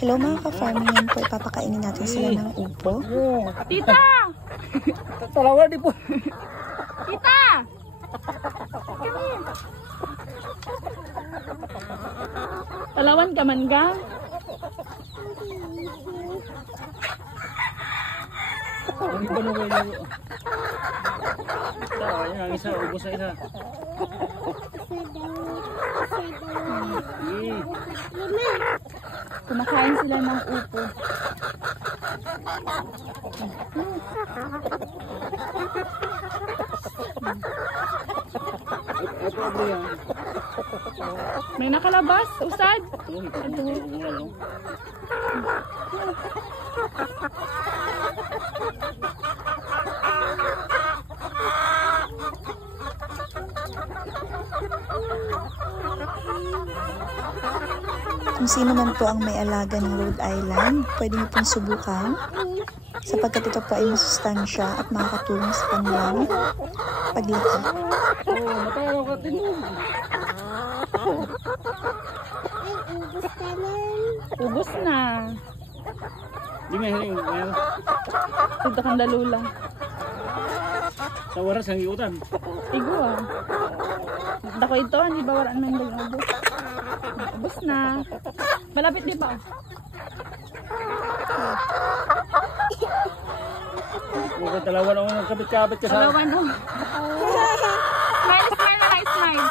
Hello mga ka-farming, ngayon po ipapakainin natin sila ng upo. Tita! Talawa di po. Tita! Talawan ka man ga? Ang iba na kayo. Ayan, ang isa, ubos na isa. Kumakain sila ng upo. May nakalabas, usad. Kung sino man po ang may alaga ng Rhode Island, pwede niyo pong subukan sapagkat ito po ay masustansya at makakatulong sa kanilang paglaki. Matalaw ka din. Ubus na. Di may hiling. Ito kang dalula. Sa waras ang iutan. Igo ah. Dako ito, hindi ba waraan man yung ubos? Ubos na. Malapit di ba? Talawa na akong kabit-kabit ka sa... Talawan oh. Smile, smile na, smile.